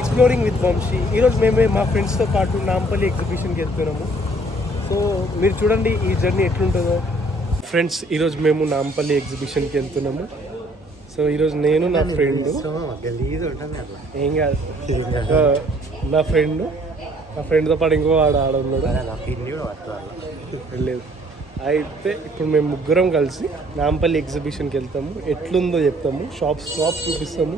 Exploring with Vamsi. ఈరోజు మేమే మా ఫ్రెండ్స్తో పాటు నాంపల్లి ఎగ్జిబిషన్కి వెళ్తున్నాము. సో మీరు చూడండి ఈ జర్నీ ఎట్లుంటుందో. ఫ్రెండ్స్, ఈరోజు మేము నాంపల్లి ఎగ్జిబిషన్కి వెళ్తున్నాము. సో ఈరోజు నేను నా ఫ్రెండ్, ఏం కాదు, నా ఫ్రెండ్తో పాటు ఇంకో ఆడున్నాడు. వెళ్ళలేదు. అయితే ఇప్పుడు మేము ముగ్గురం కలిసి నాంపల్లి ఎగ్జిబిషన్కి వెళ్తాము. ఎట్లుందో చెప్తాము, షాప్ చూపిస్తాము.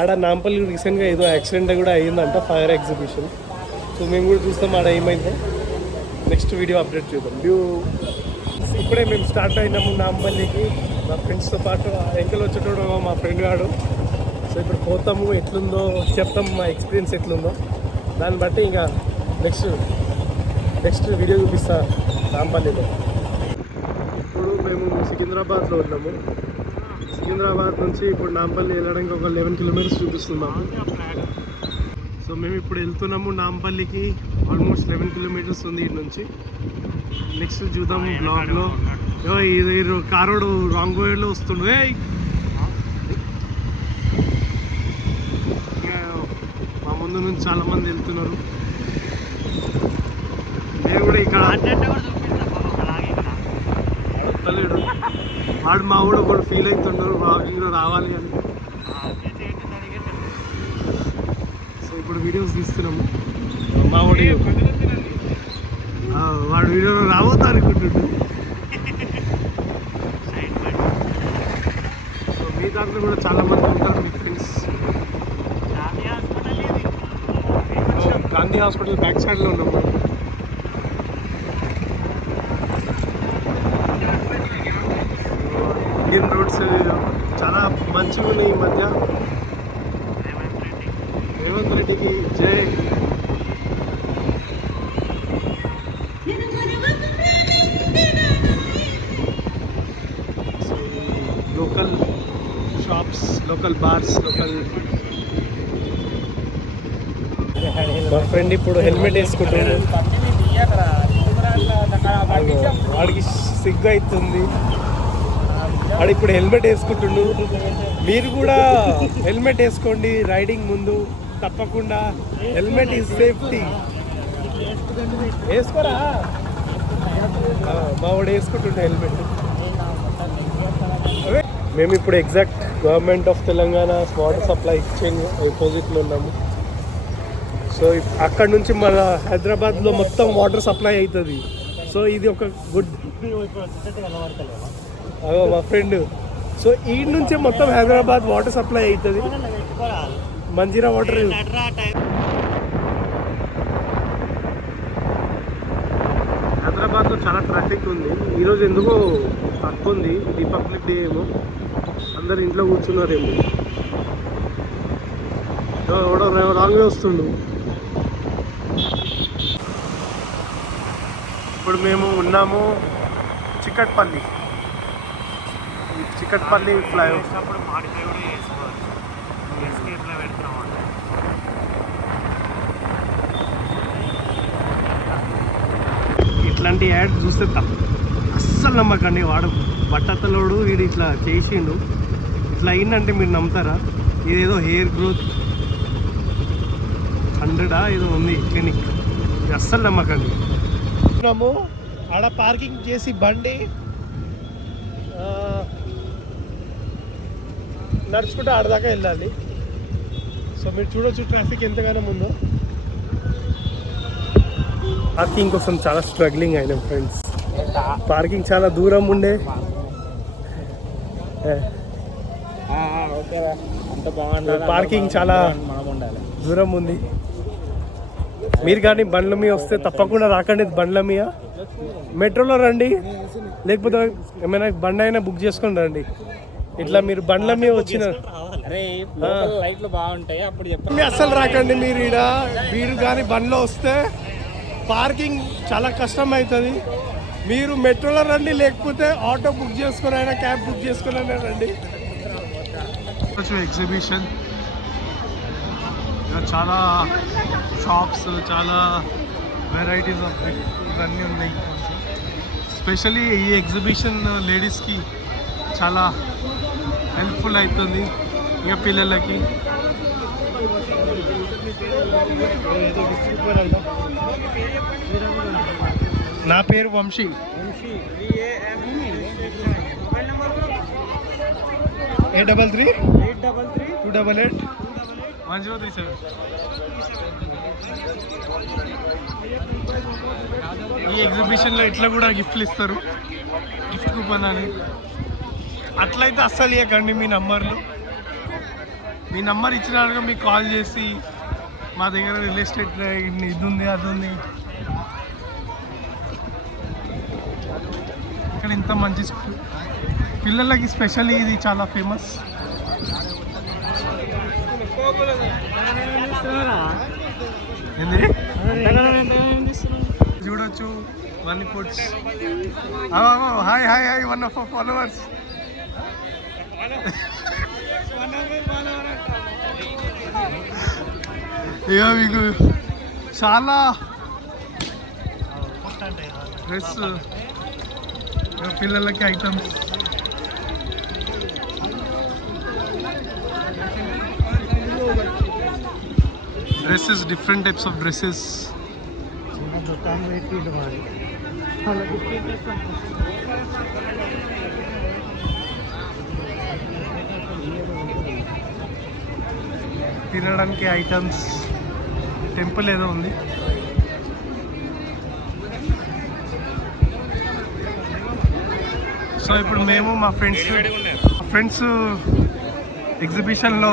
ఆడ నాంపల్లి రీసెంట్గా ఏదో యాక్సిడెంట్ కూడా అయ్యిందంట, ఫైర్ ఎగ్జిబిషన్. సో మేము కూడా చూస్తాం ఆడ ఏమైందో. నెక్స్ట్ వీడియో అప్డేట్ చేద్దాం. ఇప్పుడే మేము స్టార్ట్ అయినాము నాంపల్లికి మా ఫ్రెండ్స్తో పాటు. ఎంకలు వచ్చేటోడు మా ఫ్రెండ్ గాడు. సో ఇప్పుడు పోతాము, ఎట్లుందో చెప్తాము, మా ఎక్స్పీరియన్స్ ఎట్లుందో. దాన్ని బట్టి ఇంకా నెక్స్ట్ వీడియో చూపిస్తా నాంపల్లిలో. ఇప్పుడు మేము సికింద్రాబాద్లో ఉన్నాము. సికింద్రాబాద్ నుంచి ఇప్పుడు నాంపల్లి వెళ్ళడానికి ఒక 11 కిలోమీటర్స్ చూపిస్తున్నాము. సో మేము ఇప్పుడు వెళ్తున్నాము నాంపల్లికి. ఆల్మోస్ట్ 11 కిలోమీటర్స్ ఉంది ఇటు నుంచి. నెక్స్ట్ చూద్దాం బ్లాగ్లో. ఇది కారోడు రాంగ్ వేలో వస్తుండే. మా ముందు నుంచి చాలా మంది వెళ్తున్నారు. నేను కూడా ఇక్కడ అడుగుతలేడు వాడు, మా కూడా ఒకటి ఫీల్ అవుతున్నారు బ్లాగింగ్లో రావాలి అని. సో ఇప్పుడు వీడియోస్ తీస్తున్నాము. మా వాడు వీడియోలో రాబోతా అనుకుంటుండు. సో మీ దాంట్లో కూడా చాలా మంది ఉంటారు మీ ఫ్రెండ్స్. గాంధీ హాస్పిటల్ బ్యాక్ సైడ్లో ఉన్నాం మనం. ఇండియన్ రోడ్స్ చాలా మంచిగా ఉన్నాయి ఈ మధ్య. రేవంత్ రెడ్డికి జై. లోకల్ షాప్స్, లోకల్ బార్స్, మా ఫ్రెండ్ ఇప్పుడు హెల్మెట్ వేసుకుంటాడు. వాడికి సిగ్గు అవుతుంది. వాడు ఇప్పుడు హెల్మెట్ వేసుకుంటుండు. మీరు కూడా హెల్మెట్ వేసుకోండి రైడింగ్ ముందు. తప్పకుండా హెల్మెట్ ఈజ్ సేఫ్టీ. వేసుకోరా. మా వాడు వేసుకుంటుండే హెల్మెట్. మేము ఇప్పుడు exact government of Telangana water supply exchange ఆపోజిట్లో ఉన్నాము. సో అక్కడ నుంచి మన హైదరాబాద్లో మొత్తం వాటర్ సప్లై అవుతుంది. సో ఇది ఒక గుడ్. మా ఫ్రెండ్. సో ఈ నుంచే మొత్తం హైదరాబాద్ వాటర్ సప్లై అవుతుంది. మంజీరా వాటర్. హైదరాబాద్లో చాలా ట్రాఫిక్ ఉంది. ఈరోజు ఎందుకో తక్కువ ఉంది. రిపబ్లిక్ డే ఏమో, అందరు ఇంట్లో కూర్చున్నారేమో. ఎవడో రాంగ్ వస్తుండు. ఇప్పుడు మేము ఉన్నాము చిక్కట్పల్లి ఫ్లైఓవర్. ఇట్లాంటి యాడ్ చూస్తే అస్సలు నమ్మకండి. వాడు బట్టతలోడు వీడు ఇట్లా చేసిండు. ఇట్లా అయిందంటే మీరు నమ్ముతారా? ఇదేదో హెయిర్ గ్రోత్ 100 ఏదో ఉంది క్లినిక్. ఇది అస్సలు నమ్మకండి. ఆడ పార్కింగ్ చేసి బండి నడుచుకుంటే ఆడదాకా వెళ్ళాలి. సో మీరు చూడొచ్చు ట్రాఫిక్ ఎంతగానో ఉందో. పార్కింగ్ కోసం చాలా స్ట్రగ్లింగ్ అయినాం ఫ్రెండ్స్. పార్కింగ్ చాలా దూరం ఉండే. పార్కింగ్ చాలా దూరం ఉంది. మీరు కానీ బండ్ల మీద వస్తే తప్పకుండా రాకండి. బండ్ల మీద మెట్రోలో రండి, లేకపోతే ఏమైనా బండి అయినా బుక్ చేసుకొని రండి. ఇట్లా మీరు బండ్ల మీద వచ్చిన అస్సలు రాకండి. మీరు కానీ బండ్లో వస్తే పార్కింగ్ చాలా కష్టం అవుతుంది. మీరు మెట్రోలో రండి, లేకపోతే ఆటో బుక్ చేసుకొని అయినా క్యాబ్ బుక్ చేసుకొని అయినా రండి. ఎగ్జిబిషన్ చాలా షాప్స్, చాలా వెరైటీస్ ఆఫ్ ఇవన్నీ ఉన్నాయి. స్పెషల్లీ ఈ ఎగ్జిబిషన్ లేడీస్కి చాలా హెల్ప్ఫుల్ అవుతుంది. ఇక పిల్లలకి నా పేరు వంశీ. 833-288-1037. ఈ ఎగ్జిబిషన్లో ఇట్లా కూడా గిఫ్ట్లు ఇస్తారు, గిఫ్ట్ కూపన్ అని. అట్లయితే అస్సలు ఇవ్వకండి మీ నంబర్లు. మీ నంబర్ ఇచ్చినాక మీకు కాల్ చేసి మా దగ్గర రియల్ ఎస్టేట్ ఇది ఉంది అది ఉంది, ఇక్కడ ఇంత మంచి పిల్లలకి స్పెషల్ ఇది చాలా ఫేమస్. ఏంది చూడొచ్చు one foods. Hi hi hi one of our followers. ఇక మీకు చాలా డ్రెస్ పిల్లలకి items, dresses, different types of dresses. తినడానికి ఐటమ్స్, టెంపుల్ ఏదో ఉంది. సో ఇప్పుడు మేము మా ఫ్రెండ్స్ ఎగ్జిబిషన్లో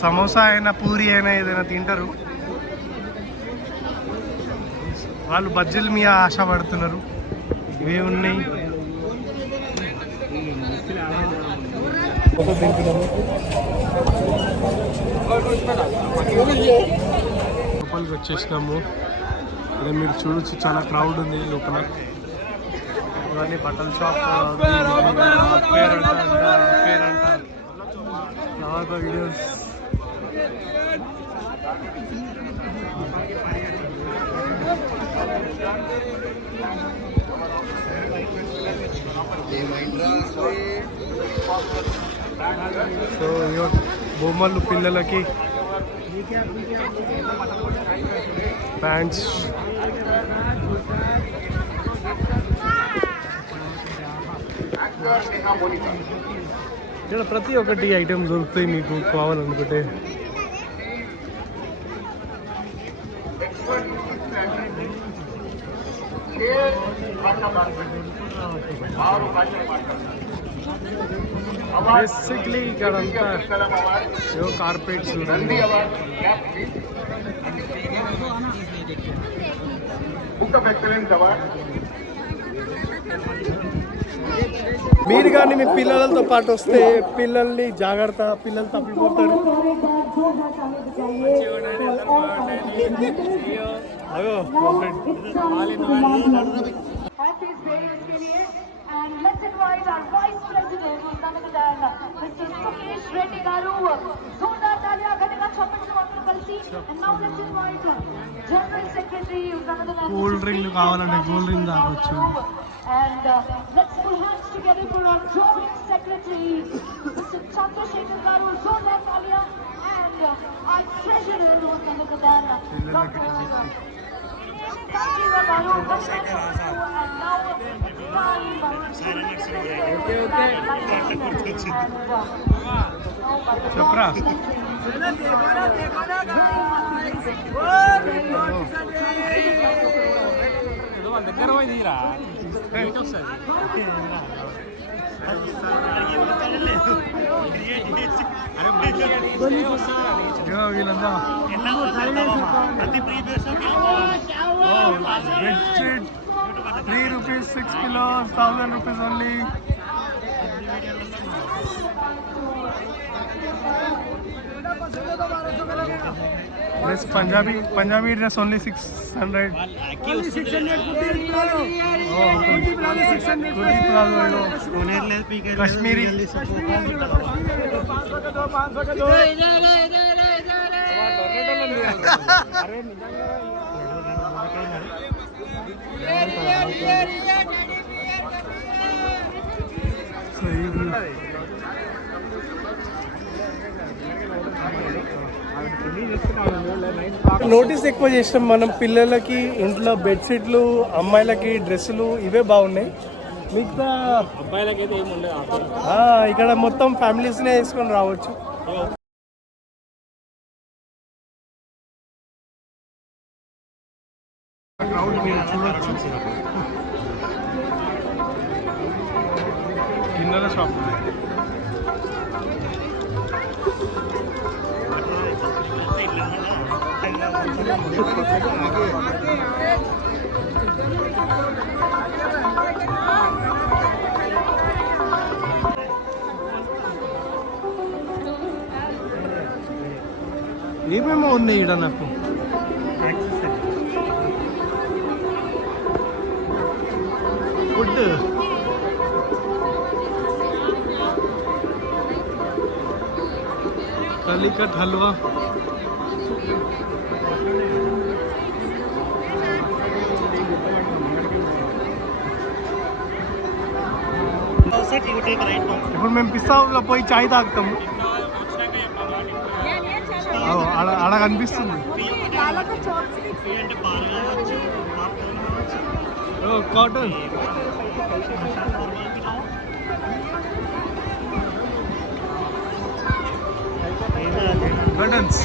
సమోసా అయినా పూరి అయినా ఏదైనా తింటారు. వాళ్ళు బజ్జీల మీద ఆశపడుతున్నారు. ఇవే ఉన్నాయి. లోపలికి వచ్చేసినాము. ఇక్కడ మీరు చూడొచ్చు చాలా క్రౌడ్ ఉంది లోపల. ఇవన్నీ బట్టల షాప్, వీడియోస్. సో బొమ్మలు పిల్లలకి ప్యాంట్స్, ఇక్కడ ప్రతి ఒక్కటి ఐటమ్ దొరుకుతాయి మీకు కావాలనుకుంటే. బేసిక్లీ ఇక్కడ అంతా ఏవో కార్పెట్స్ చూడండి. మీరు కానీ మీ పిల్లలతో పాటు వస్తే పిల్లల్ని జాగ్రత్త, పిల్లలు తప్పిపోతారు. అగో and let's invite our Vice President, Mr. Sukesh Reddy Garu. Zona Talia Gadega Chapati Vakru Kalsi. And now let's invite General Secretary Cool drink kavalante cool drink daavochu. And let's put hands together for our Joint Secretary, Mr. Chandrasekhar Garu, Zona Talia, and our Treasurer, Dr. Sanjeeva Garu. And now it's time. చెప్పరా దగ్గర పోయి తీరా వీళ్ళంతా 3 rupees 6 kilos, 1000 rupees only. Dress Punjabi dress only 600. Only 600 Oh, Kashmiri. Notice ఎక్కువ చేసినాం మనం, పిల్లలకి ఇంట్లో బెడ్షీట్లు, అమ్మాయిలకి డ్రెస్సులు ఇవే బాగున్నాయి. మిగతా అబ్బాయిలకైతే ఏమి ఉండదు. ఇక్కడ మొత్తం ఫ్యామిలీస్నే వేసుకొని రావచ్చు. క్రౌడ్ మీరు చూడవచ్చు. కింద షాప్ ఏమేమో ఉన్నాయి ఇక్కడ నాకు. ఫుడ్ కాలికట్ హల్వా, ఇప్పుడు మేము పిస్తాలో పోయి చాయ్ తాగుతాము. అలా కనిపిస్తుంది. Cotton buttons.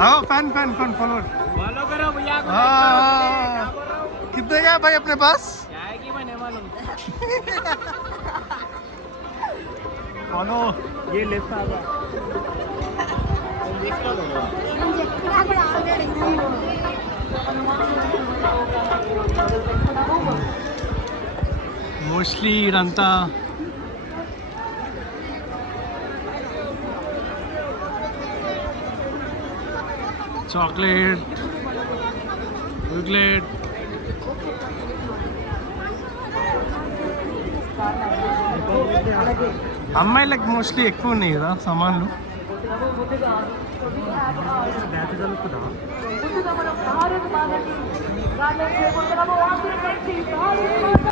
हाँ fan fan fan follower follow करो भैया को। हाँ कितने का भाई अपने पास? जाएगी मैंने मालूम। फॉलो ये लेफ्ट आ गया। మోస్ట్లీ ఇదంతా చాక్లెట్ చాక్లెట్ అమ్మాయిలకు మోస్ట్లీ ఎక్కువ ఉన్నాయి కదా సామాన్లు.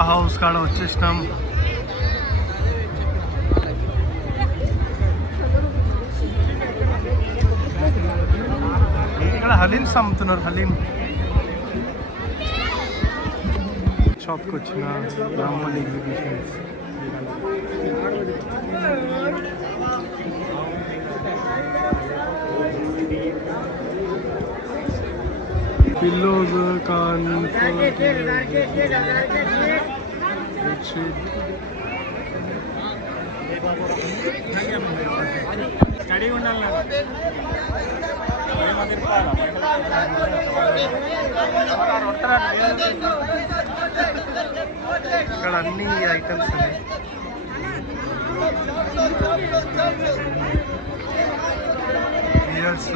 హౌస్ కాడ వచ్చేసినాం. ఇక్కడ హలీమ్స్ అమ్ముతున్నారు. హలీం షాప్కి వచ్చిన Rampalli exhibitions. Pillows comfort bedsheet study ఉండాలి. ఇక్కడ అన్ని ఐటమ్స్ ఉన్నాయి. Years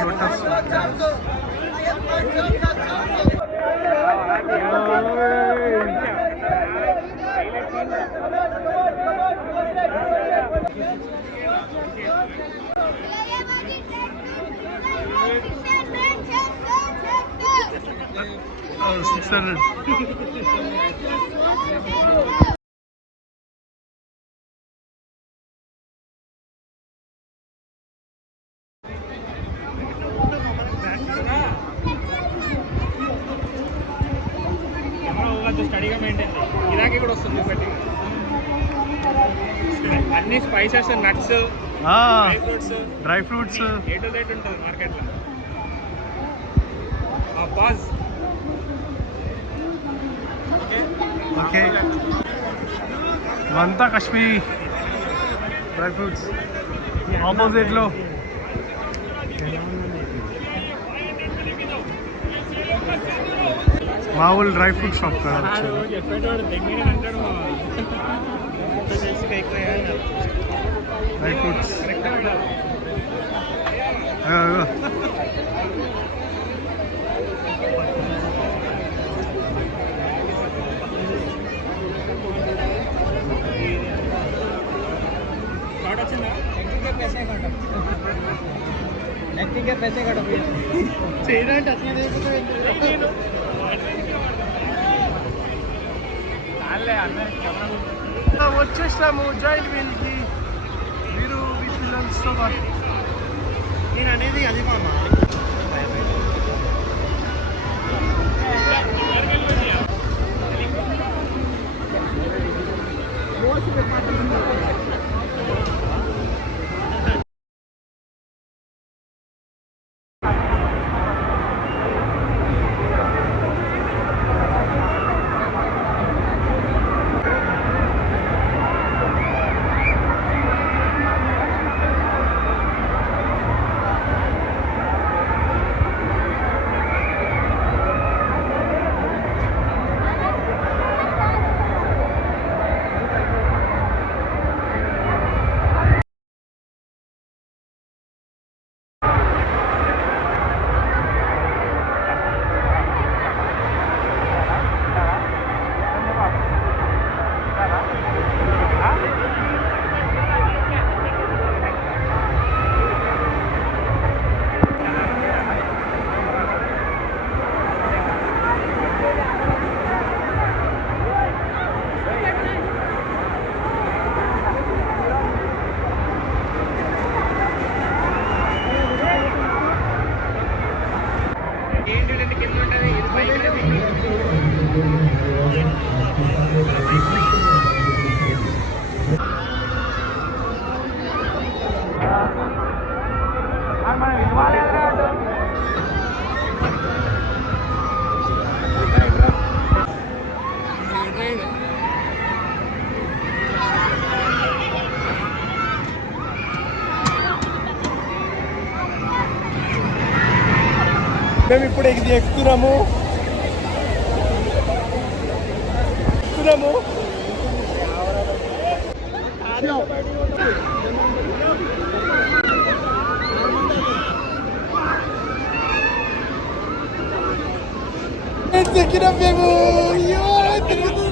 lotus $600. స్టడీగా మెయింటైన్ చేయాలి. ఇలాగే కూడా వస్తుంది సెట్టింగ్. అన్ని spices, nuts, dry fruits A to Z ఉంటుంది మార్కెట్లో. Pause okay. ఇవంతా కాశ్మీరీ డ్రై ఫ్రూట్స్. ఆపోజిట్లో మామూలు డ్రై ఫ్రూట్ షాప్ కదా. చెప్పేటోడు దగ్గర అంటాడు. డ్రై ఫ్రూట్స్ एक्टिंग के पैसे कटो చేయడానికి అట్లా లేకపోతే వచ్చేసాము జాయింట్ వీల్కి మీరు మీ పిల్లలతో నేను అనేది అది మామ మేము ఇప్పుడు ఇది ఎక్కుతున్నాము ఎక్కినాం మేము అయ్యో తిరుగుతుంది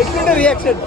ఎట్లుండే రియాక్షన్